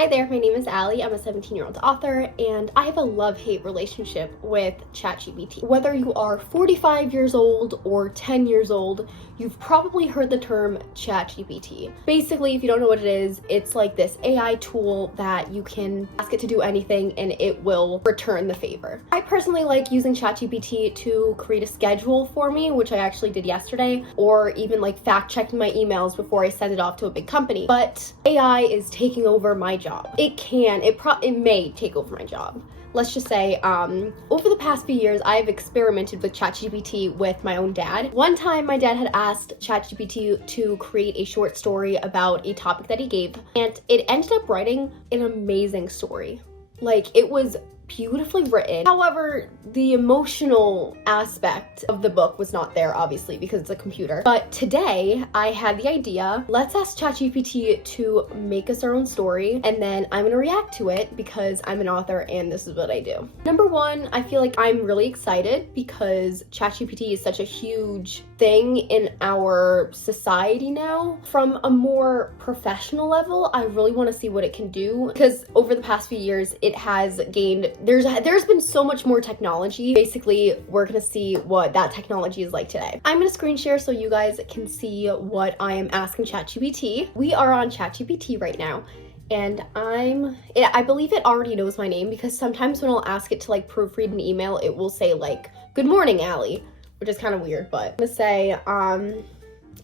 Hi there, my name is Allie. I'm a 17-year-old author, and I have a love-hate relationship with ChatGPT. Whether you are 45 years old or 10 years old, you've probably heard the term ChatGPT. Basically, if you don't know what it is, it's like this AI tool that you can ask it to do anything and it will return the favor. I personally like using ChatGPT to create a schedule for me, which I actually did yesterday, or even like fact-checking my emails before I send it off to a big company. But AI is taking over my job. It may take over my job. Let's just say, over the past few years, I've experimented with ChatGPT with my own dad. One time, my dad had asked ChatGPT to create a short story about a topic that he gave, and it ended up writing an amazing story. Like, it was beautifully written. However, the emotional aspect of the book was not there, obviously, because it's a computer. But today, I had the idea, let's ask ChatGPT to make us our own story, and then I'm gonna react to it because I'm an author and this is what I do. Number one, I feel like I'm really excited because ChatGPT is such a huge thing in our society now. From a more professional level, I really want to see what it can do because over the past few years, it has gained there's been so much more technology. Basically, we're gonna see what that technology is like today. I'm gonna screen share so you guys can see what I am asking ChatGPT. We are on ChatGPT right now, and I believe it already knows my name because sometimes when I'll ask it to like proofread an email, it will say like, "Good morning, Allie," which is kind of weird, but I'm gonna say, I'm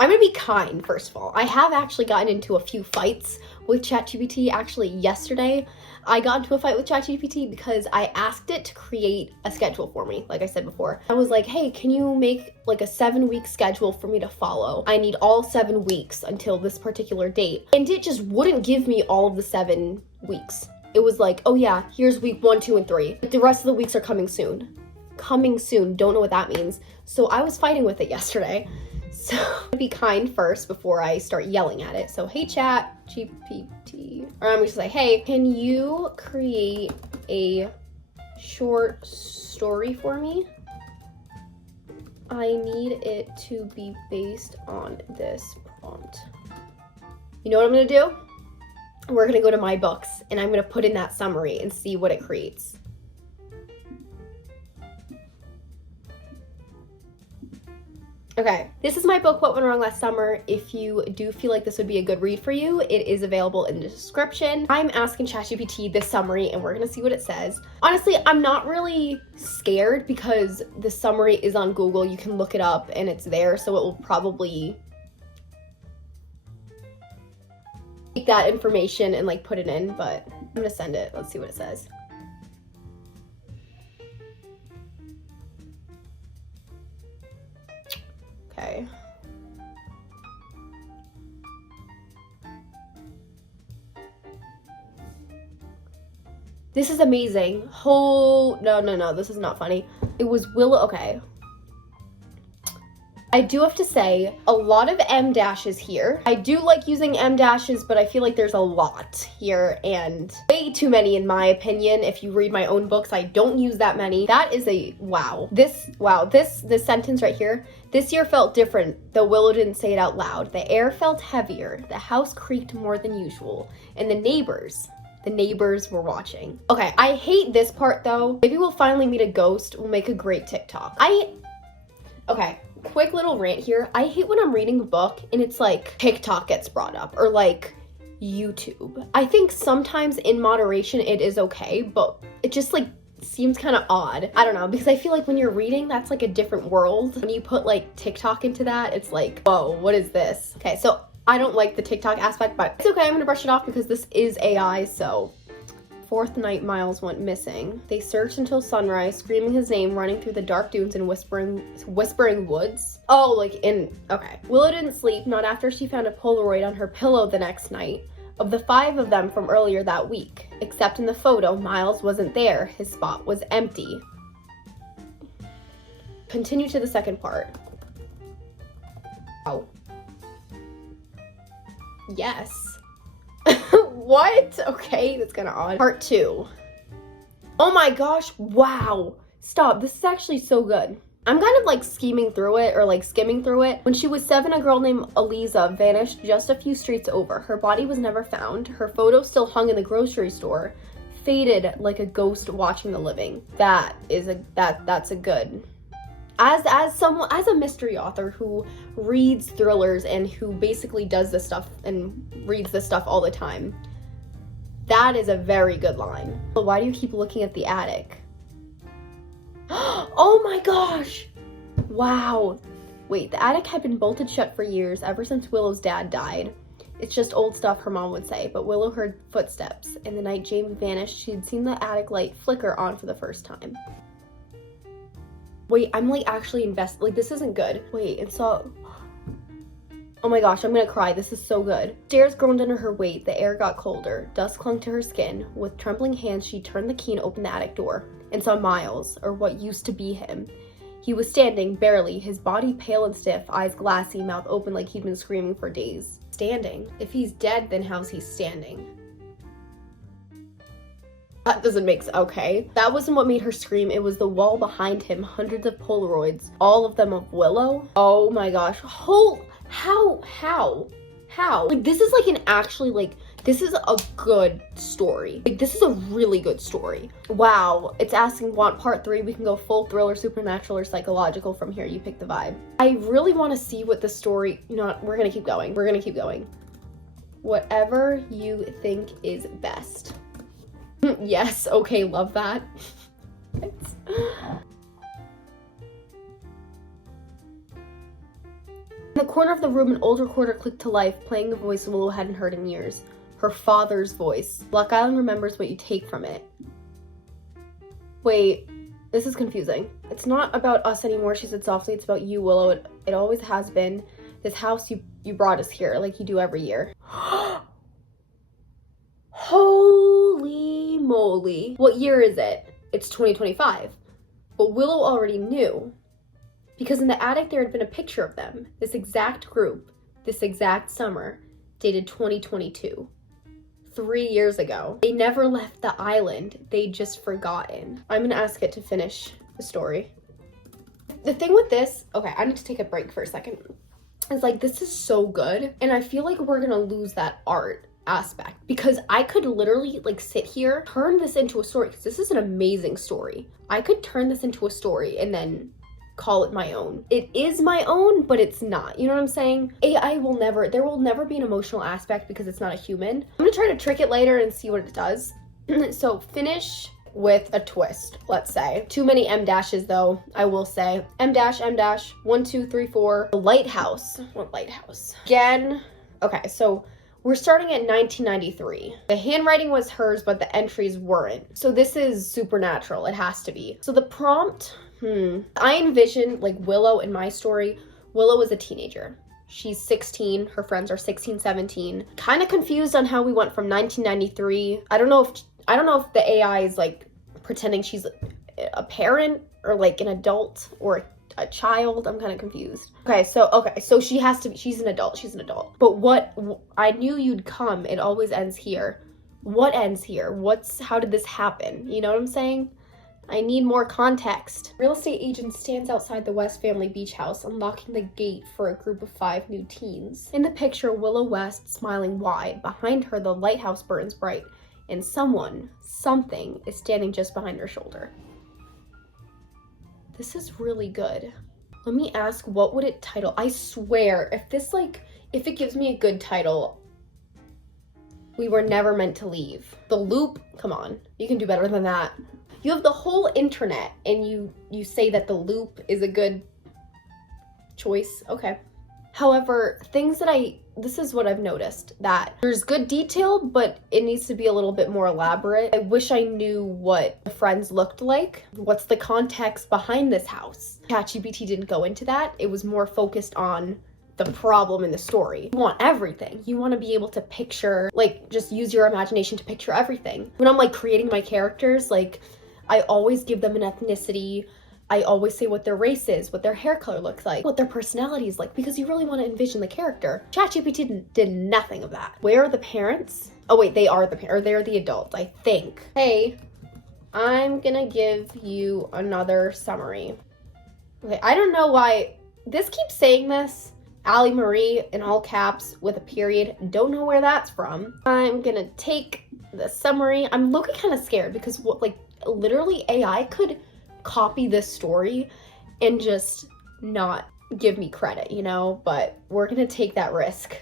gonna be kind, first of all. I have actually gotten into a few fights with ChatGPT. Actually, yesterday, I got into a fight with ChatGPT because I asked it to create a schedule for me, like I said before. I was like, hey, can you make like a 7-week schedule for me to follow? I need all 7 weeks until this particular date. And it just wouldn't give me all of the 7 weeks. It was like, oh yeah, here's week 1, 2, and 3. But the rest of the weeks are coming soon. Coming soon, don't know what that means. So I was fighting with it yesterday. So I'm gonna be kind first before I start yelling at it. So, hey ChatGPT, or I'm gonna say, hey, can you create a short story for me? I need it to be based on this prompt. You know what I'm gonna do? We're gonna go to my books and I'm gonna put in that summary and see what it creates. Okay, this is my book, What Went Wrong Last Summer. If you do feel like this would be a good read for you, it is available in the description. I'm asking ChatGPT this summary and we're gonna see what it says. Honestly, I'm not really scared because the summary is on Google. You can look it up and it's there, so it will probably take that information and like put it in, but I'm gonna send it. Let's see what it says. Okay. This is amazing. No, this is not funny. It was okay. I do have to say, a lot of M dashes here. I do like using M dashes, but I feel like there's a lot here and way too many in my opinion. If you read my own books, I don't use that many. That is a wow. This sentence right here. This year felt different, though Willow didn't say it out loud. The air felt heavier. The house creaked more than usual. And the neighbors were watching. Okay, I hate this part though. Maybe we'll finally meet a ghost. We'll make a great TikTok. Okay. Quick little rant here. I hate when I'm reading a book and it's like TikTok gets brought up or like YouTube. I think sometimes in moderation it is okay, but it just like seems kind of odd. I don't know, because I feel like when you're reading, that's like a different world. When you put like TikTok into that, it's like, whoa, what is this? Okay, so I don't like the TikTok aspect, but it's okay. I'm gonna brush it off because this is AI, so. Fourth night, Miles went missing. They searched until sunrise, screaming his name, running through the dark dunes and whispering woods. Oh, okay. Willow didn't sleep, not after she found a Polaroid on her pillow the next night of the 5 of them from earlier that week. Except in the photo, Miles wasn't there. His spot was empty. Continue to the second part. Oh. Yes. What? Okay, that's kind of odd. Part 2. Oh my gosh, wow. Stop, this is actually so good. I'm kind of like scheming through it or like skimming through it. When she was 7, a girl named Eliza vanished just a few streets over. Her body was never found. Her photo still hung in the grocery store, faded like a ghost watching the living. That's a good. As a mystery author who reads thrillers and who basically does this stuff and reads this stuff all the time, that is a very good line. But why do you keep looking at the attic? Oh my gosh! Wow. Wait, the attic had been bolted shut for years, ever since Willow's dad died. It's just old stuff, her mom would say, but Willow heard footsteps. And the night Jamie vanished, she had seen the attic light flicker on for the first time. Wait, I'm like actually invested. Like, this isn't good. Wait, and so... Oh my gosh, I'm gonna cry. This is so good. Stairs groaned under her weight. The air got colder. Dust clung to her skin. With trembling hands, she turned the key and opened the attic door and saw Miles, or what used to be him. He was standing, barely, his body pale and stiff, eyes glassy, mouth open like he'd been screaming for days. Standing? If he's dead, then how's he standing? That doesn't make sense. Okay. That wasn't what made her scream. It was the wall behind him. Hundreds of Polaroids. All of them of Willow. Oh my gosh. How? Like, this is like an actually, like, this is a good story. Like, this is a really good story. Wow. It's asking, want part 3? We can go full thriller, supernatural, or psychological from here. You pick the vibe. I really want to see what the story, you know what? We're going to keep going. We're going to keep going. Whatever you think is best. Yes. Okay. Love that. In the corner of the room, an old recorder clicked to life, playing a voice Willow hadn't heard in years. Her father's voice. Block Island remembers what you take from it. Wait, this is confusing. It's not about us anymore, she said softly. It's about you, Willow. It always has been. This house, you brought us here, like you do every year. Holy moly. What year is it? It's 2025. But Willow already knew. Because in the attic there had been a picture of them, this exact group, this exact summer, dated 2022. 3 years ago. They never left the island, they'd just forgotten. I'm gonna ask it to finish the story. The thing with this, okay, I need to take a break for a second. It's like, this is so good, and I feel like we're gonna lose that art aspect because I could literally like sit here, turn this into a story, because this is an amazing story. I could turn this into a story and then call it my own. It is my own, but it's not. You know what I'm saying? AI will never, there will never be an emotional aspect because it's not a human. I'm gonna try to trick it later and see what it does. So finish with a twist, let's say. Too many M dashes though, I will say. M dash, 1, 2, 3, 4. The lighthouse. What lighthouse? Again, okay, so we're starting at 1993. The handwriting was hers, but the entries weren't. So this is supernatural, it has to be. So the prompt, I envision, like Willow in my story, Willow is a teenager. She's 16, her friends are 16, 17. Kind of confused on how we went from 1993. I don't know if the AI is like pretending she's a parent or like an adult or a child. I'm kind of confused. Okay, so she's an adult. But I knew you'd come. It always ends here. What ends here? How did this happen? You know what I'm saying? I need more context. Real estate agent stands outside the West family beach house, unlocking the gate for a group of 5 new teens. In the picture, Willow West smiling wide. Behind her, the lighthouse burns bright, and something is standing just behind her shoulder. This is really good. Let me ask, what would it title? I swear, if it gives me a good title, We Were Never Meant to Leave. The Loop, come on, you can do better than that. You have the whole internet and you say that The Loop is a good choice. Okay. However, this is what I've noticed, that there's good detail, but it needs to be a little bit more elaborate. I wish I knew what the friends looked like. What's the context behind this house? ChatGPT didn't go into that. It was more focused on the problem in the story. You want everything. You want to be able to picture, like, just use your imagination to picture everything. When I'm like creating my characters, like, I always give them an ethnicity. I always say what their race is, what their hair color looks like, what their personality is like, because you really want to envision the character. ChatGPT did nothing of that. Where are the parents? Oh wait, they are the parents, or they're the adults, I think. Hey, I'm gonna give you another summary. Okay, I don't know why this keeps saying this. Ali Marie in all caps with a period. Don't know where that's from. I'm gonna take the summary. I'm looking kind of scared because what, like, literally AI could copy this story and just not give me credit, you know? But we're gonna take that risk.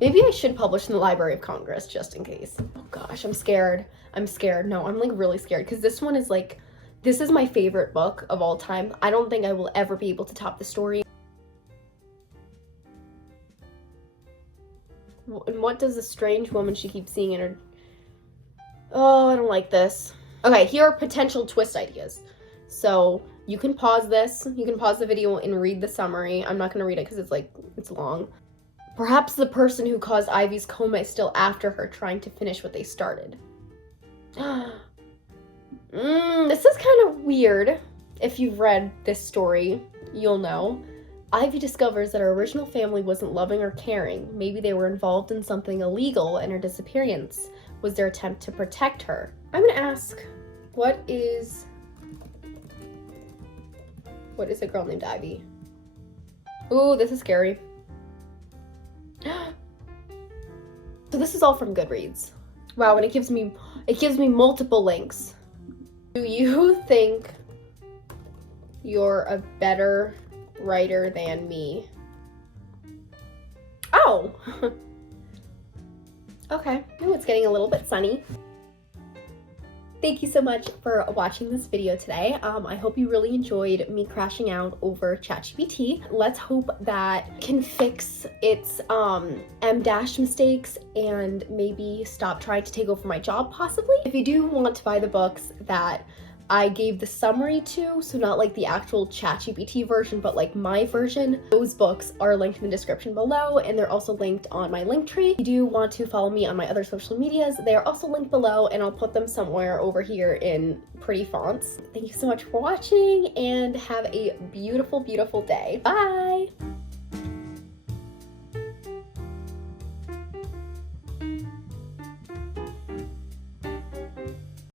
Maybe I should publish in the Library of Congress just in case. Oh gosh, I'm scared. I'm scared. No, I'm like really scared because this one is like, this is my favorite book of all time. I don't think I will ever be able to top the story. And what does the strange woman she keeps seeing in her... Oh, I don't like this. Okay, here are potential twist ideas. So you can pause this. You can pause the video and read the summary. I'm not going to read it because it's like, it's long. Perhaps the person who caused Ivy's coma is still after her, trying to finish what they started. This is kind of weird. If you've read this story, you'll know. Ivy discovers that her original family wasn't loving or caring. Maybe they were involved in something illegal, and her disappearance was their attempt to protect her. I'm gonna ask, what is a girl named Ivy? Ooh, this is scary. So this is all from Goodreads. Wow, and it gives me multiple links. Do you think you're a better writer than me? Oh! Okay, ooh, it's getting a little bit sunny. Thank you so much for watching this video today. I hope you really enjoyed me crashing out over ChatGPT. Let's hope that can fix its M- mistakes and maybe stop trying to take over my job, possibly. If you do want to buy the books that I gave the summary to, so not like the actual ChatGPT version, but like my version, those books are linked in the description below, and they're also linked on my Linktree. If you do want to follow me on my other social medias, they are also linked below, and I'll put them somewhere over here in pretty fonts. Thank you so much for watching, and have a beautiful, beautiful day. Bye!